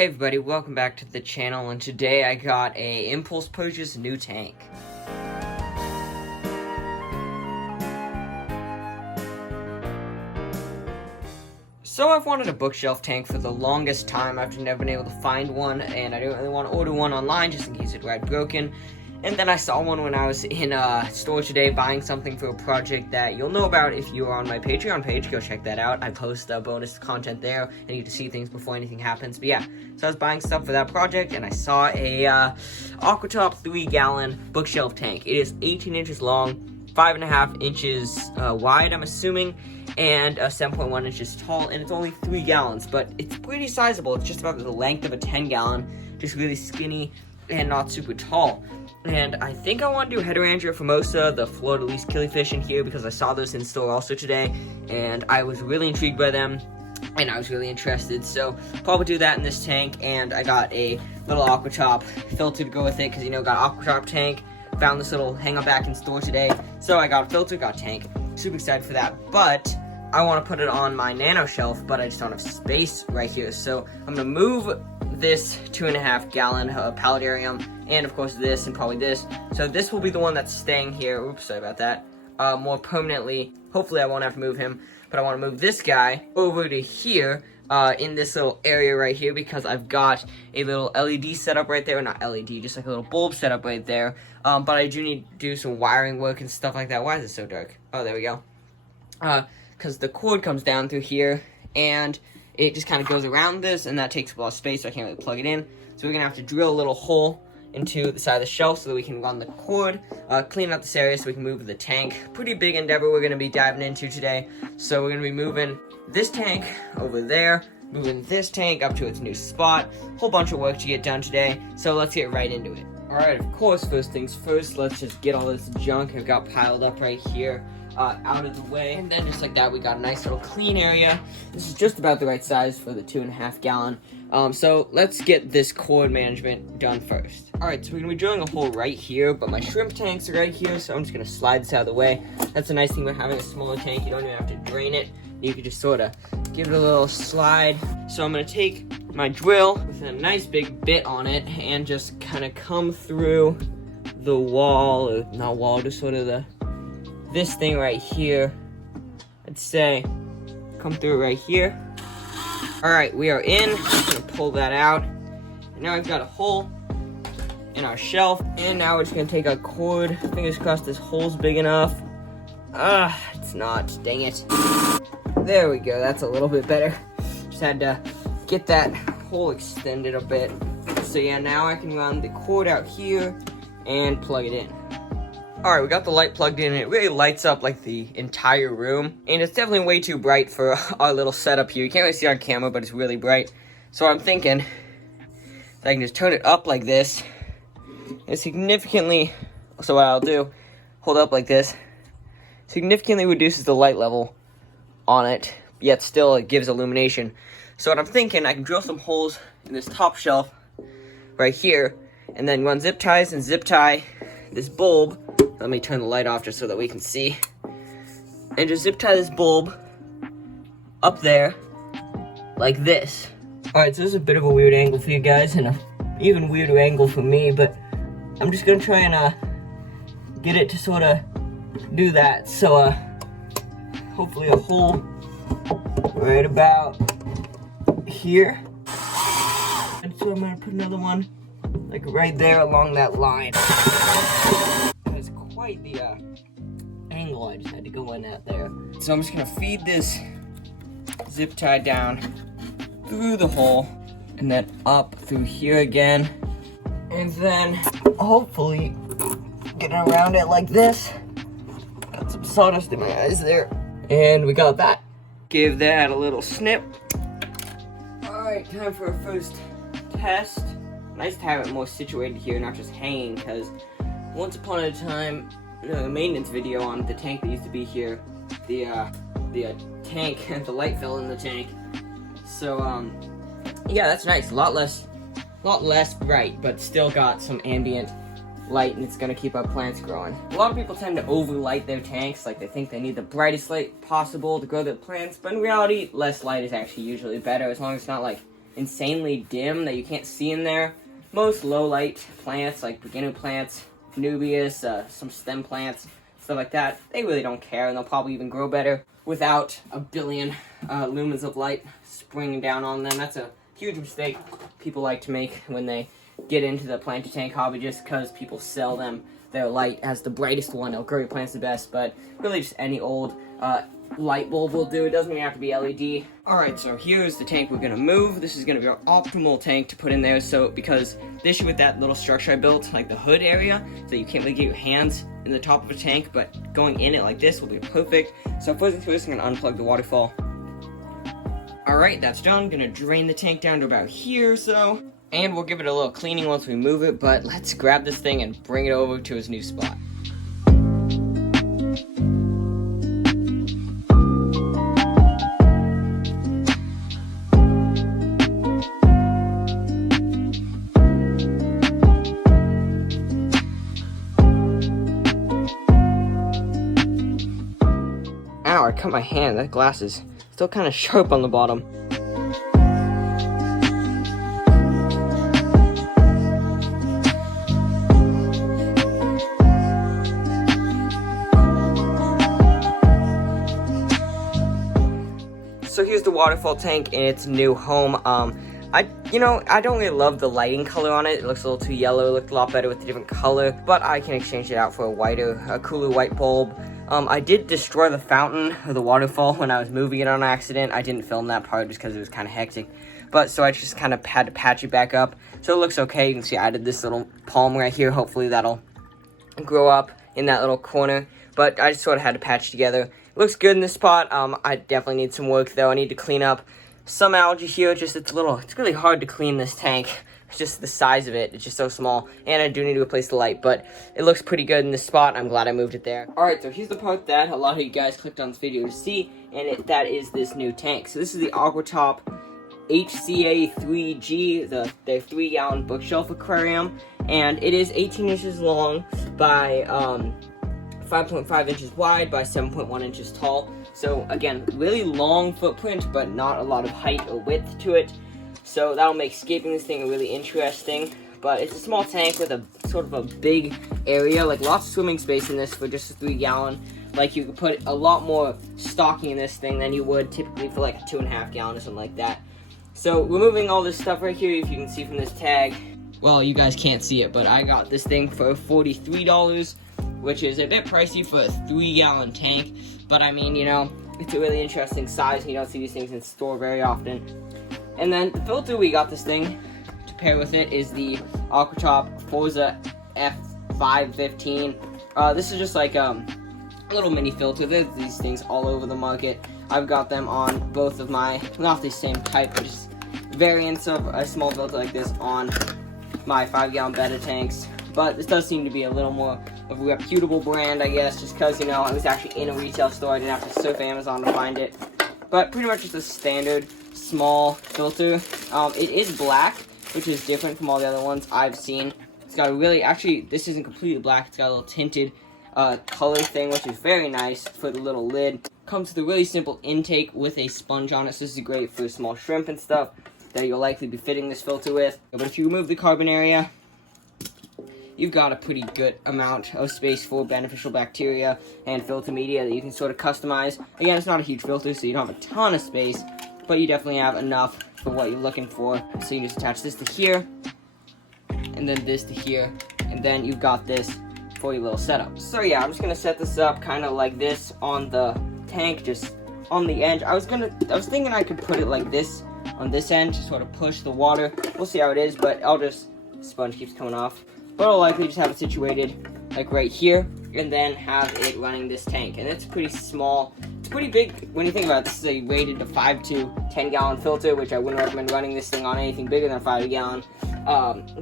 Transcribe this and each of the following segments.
Hey everybody, welcome back to the channel, and today I got a impulse purchase new tank. So I've wanted a bookshelf tank for the longest time. I've just never been able to find one, and I didn't really want to order one online just in case it got broken. And then I saw one when I was in a store today buying something for a project that you'll know about if you are on my Patreon page. Go check that out. I post bonus content there, and you get to see things before anything happens. But yeah, so I was buying stuff for that project, and I saw a Aquatop 3-gallon bookshelf tank. It is 18 inches long, 5.5 inches wide, I'm assuming, and 7.1 inches tall, and it's only 3 gallons, but it's pretty sizable. It's just about the length of a 10-gallon, just really skinny and not super tall. And I think I want to do Heterandria formosa, the Fleur-de-lis killifish in here, because I saw those in store also today, and I was really intrigued by them, and I was really interested, so probably do that in this tank. And I got a little Aquatop filter to go with it, because, you know, got Aquatop tank, found this little hang-up back in store today, so I got a filter, got a tank, super excited for that. But I want to put it on my nano shelf, but I just don't have space right here, so I'm going to move this 2.5-gallon paludarium, and of course this, and probably this. So this will be the one that's staying here, oops, sorry about that, more permanently. Hopefully I won't have to move him, but I want to move this guy over to here, in this little area right here, because I've got a little LED setup right there, not LED, just like a little bulb setup right there, but I do need to do some wiring work and stuff like that. Why is it so dark? Oh, there we go. Because the cord comes down through here, and it just kind of goes around this, and that takes a lot of space, so I can't really plug it in. So we're going to have to drill a little hole into the side of the shelf so that we can run the cord, clean out this area so we can move the tank. Pretty big endeavor we're going to be diving into today. So we're going to be moving this tank over there, moving this tank up to its new spot. Whole bunch of work to get done today, so let's get right into it. Alright, of course, first things first, let's just get all this junk I've got piled up right here out of the way, and then just like that we got a nice little clean area. This is just about the right size for the 2.5-gallon. So let's get this cord management done first. Alright, so we're gonna be drilling a hole right here, but my shrimp tanks are right here, so I'm just gonna slide this out of the way. That's the nice thing about having a smaller tank. You don't even have to drain it. You can just sort of give it a little slide. So I'm gonna take my drill with a nice big bit on it and just kind of come through the wall, or not wall, just sort of this thing right here. I'd say come through it right here. Alright, we are in. I'm gonna pull that out. And now I've got a hole in our shelf. And now we're just gonna take our cord. Fingers crossed this hole's big enough. It's not. Dang it. There we go. That's a little bit better. Just had to get that hole extended a bit. So yeah, now I can run the cord out here and plug it in. Alright, we got the light plugged in, and it really lights up like the entire room. And it's definitely way too bright for our little setup here. You can't really see it on camera, but it's really bright. So I'm thinking that I can just turn it up like this. And significantly, so what I'll do, hold up like this, significantly reduces the light level on it, yet still it gives illumination. So what I'm thinking, I can drill some holes in this top shelf right here, and then run zip ties and zip tie this bulb. Let me turn the light off just so that we can see. And just zip tie this bulb up there, like this. Alright, so this is a bit of a weird angle for you guys, and an even weirder angle for me, but I'm just gonna try and get it to sort of do that. So hopefully a hole right about here. And so I'm gonna put another one like right there along that line. That's quite the angle I just had to go in at there. So I'm just gonna feed this zip tie down through the hole and then up through here again, and then hopefully get around it like this. Got some sawdust in my eyes there, and we got that. Give that a little snip. Alright, time for our first test. Nice to have it more situated here, not just hanging, because once upon a time, a maintenance video on the tank that used to be here, the tank, the light fell in the tank. So, yeah, that's nice. A lot less bright, but still got some ambient light, and it's gonna keep our plants growing. A lot of people tend to overlight their tanks, like they think they need the brightest light possible to grow their plants, but in reality, less light is actually usually better, as long as it's not like insanely dim that you can't see in there. Most low light plants, like beginner plants, Nubius, some stem plants, stuff like that, they really don't care, and they'll probably even grow better without a billion lumens of light springing down on them. That's a huge mistake people like to make when they get into the planter tank hobby, just because people sell them their light as the brightest one. It'll grow your plants the best, but really just any old light bulb will do. It doesn't even have to be LED. Alright, so here's the tank we're gonna move. This is gonna be our optimal tank to put in there, so because the issue with that little structure I built, like the hood area, so you can't really get your hands in the top of a tank, but going in it like this will be perfect. So first things first, I'm gonna unplug the waterfall. Alright, that's done. Gonna drain the tank down to about here or so, and we'll give it a little cleaning once we move it, but let's grab this thing and bring it over to its new spot. Ow, I cut my hand. That glass is still kind of sharp on the bottom. So here's the waterfall tank in its new home. I don't really love the lighting color on it. It looks a little too yellow. It looked a lot better with a different color, but I can exchange it out for a cooler white bulb. I did destroy the fountain of the waterfall when I was moving it on accident. I didn't film that part just because it was kind of hectic. But so I just kind of had to patch it back up. So it looks okay. You can see I added this little palm right here. Hopefully that'll grow up in that little corner. But I just sort of had to patch it together. It looks good in this spot. I definitely need some work though. I need to clean up some algae here. It's really hard to clean this tank. It's just the size of it. It's just so small. And I do need to replace the light, but it looks pretty good in this spot. I'm glad I moved it there. Alright, so here's the part that a lot of you guys clicked on this video to see, and that is this new tank. So this is the Aquatop HCA 3G, their 3-gallon bookshelf aquarium, and it is 18 inches long by 5.5 inches wide by 7.1 inches tall. So again, really long footprint, but not a lot of height or width to it. So that'll make scaping this thing really interesting. But it's a small tank with a sort of a big area, like lots of swimming space in this for just a 3-gallon. Like you could put a lot more stocking in this thing than you would typically for like a 2.5 gallon or something like that. So removing all this stuff right here, if you can see from this tag, well, you guys can't see it, but I got this thing for $43, which is a bit pricey for a 3-gallon tank. But I mean, it's a really interesting size, and you don't see these things in store very often. And then the filter we got this thing to pair with it is the Aquatop Forza F515. This is just like a little mini filter. There's these things all over the market. I've got them on both of my, not the same type, but just variants of a small filter like this on my 5-gallon betta tanks. But this does seem to be a little more of a reputable brand, I guess, just because, I was actually in a retail store. I didn't have to surf Amazon to find it. But pretty much just a standard small filter. It is black, which is different from all the other ones I've seen. It's got a really, actually, this isn't completely black. It's got a little tinted color thing, which is very nice for the little lid. Comes with a really simple intake with a sponge on it, so this is great for small shrimp and stuff that you'll likely be fitting this filter with. But if you remove the carbon area, you've got a pretty good amount of space for beneficial bacteria and filter media that you can sort of customize. Again, it's not a huge filter, so you don't have a ton of space, but you definitely have enough for what you're looking for. So you can just attach this to here, and then this to here, and then you've got this for your little setup. So yeah, I'm just gonna set this up kind of like this on the tank, just on the edge. I was thinking I could put it like this on this end to sort of push the water. We'll see how it is, but sponge keeps coming off. But I'll likely just have it situated like right here, and then have it running this tank. And it's pretty small. It's pretty big when you think about it. This is a rated to 5 to 10 gallon filter, which I wouldn't recommend running this thing on anything bigger than a 5 gallon,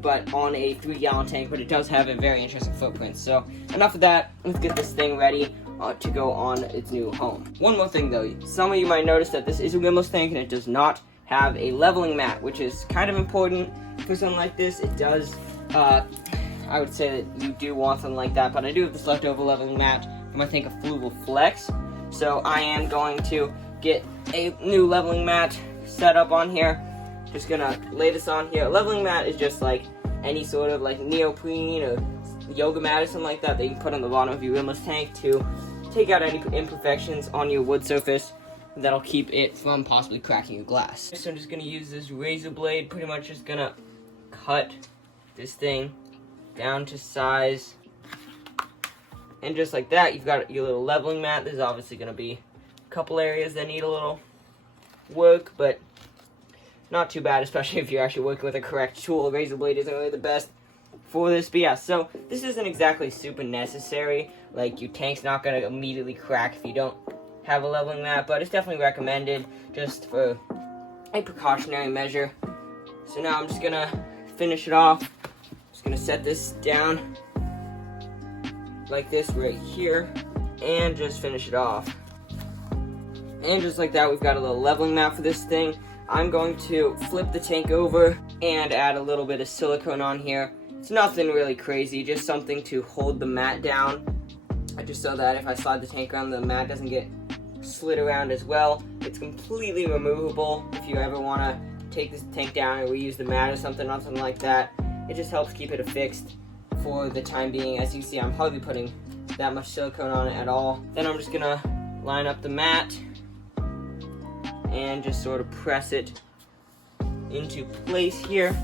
but on a 3 gallon tank. But it does have a very interesting footprint. So enough of that. Let's get this thing ready to go on its new home. One more thing though, some of you might notice that this is a rimless tank and it does not have a leveling mat, which is kind of important for something like this. It does, I would say that you do want something like that, but I do have this leftover leveling mat from I think a Fluval Flex, so I am going to get a new leveling mat set up on here. Just gonna lay this on here. A leveling mat is just like any sort of like neoprene or yoga mat or something like that you can put on the bottom of your rimless tank to take out any imperfections on your wood surface. That'll keep it from possibly cracking your glass. So I'm just gonna use this razor blade, pretty much just gonna cut this thing down to size. And just like that, you've got your little leveling mat. There's obviously gonna be a couple areas that need a little work, but not too bad, especially if you're actually working with a correct tool. A razor blade isn't really the best for this, but yeah, so this isn't exactly super necessary. Like, your tank's not gonna immediately crack if you don't have a leveling mat, but it's definitely recommended just for a precautionary measure. So now I'm just gonna finish it off. Just gonna set this down like this right here and just finish it off. And just like that, we've got a little leveling mat for this thing. I'm going to flip the tank over and add a little bit of silicone on here. It's nothing really crazy, just something to hold the mat down, just so that if I slide the tank around, the mat doesn't get slid around as well. It's completely removable if you ever want to take this tank down and reuse the mat or something like that. It just helps keep it affixed for the time being. As you see, I'm hardly putting that much silicone on it at all. Then I'm just gonna line up the mat and just sort of press it into place here.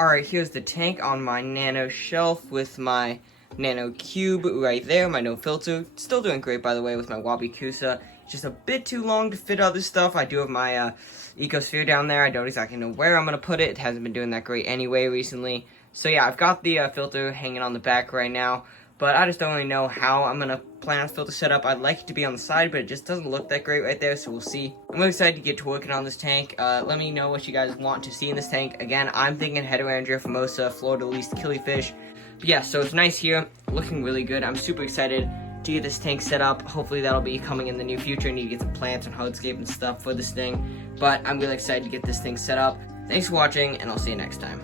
Alright, here's the tank on my nano shelf with my nano cube right there, my no filter. Still doing great, by the way, with my Wabi Kusa. Just a bit too long to fit other stuff. I do have my ecosphere down there. I don't exactly know where I'm going to put it. It hasn't been doing that great anyway recently. So yeah, I've got the filter hanging on the back right now, but I just don't really know how I'm going to plan on filter setup. I'd like it to be on the side, but it just doesn't look that great right there, so we'll see. I'm really excited to get to working on this tank. Let me know what you guys want to see in this tank. Again, I'm thinking Heterandria famosa, fleur-de-lis killifish. But yeah, so it's nice here, looking really good. I'm super excited to get this tank set up. Hopefully that'll be coming in the near future. I need to get some plants and hardscape and stuff for this thing, but I'm really excited to get this thing set up. Thanks for watching, and I'll see you next time.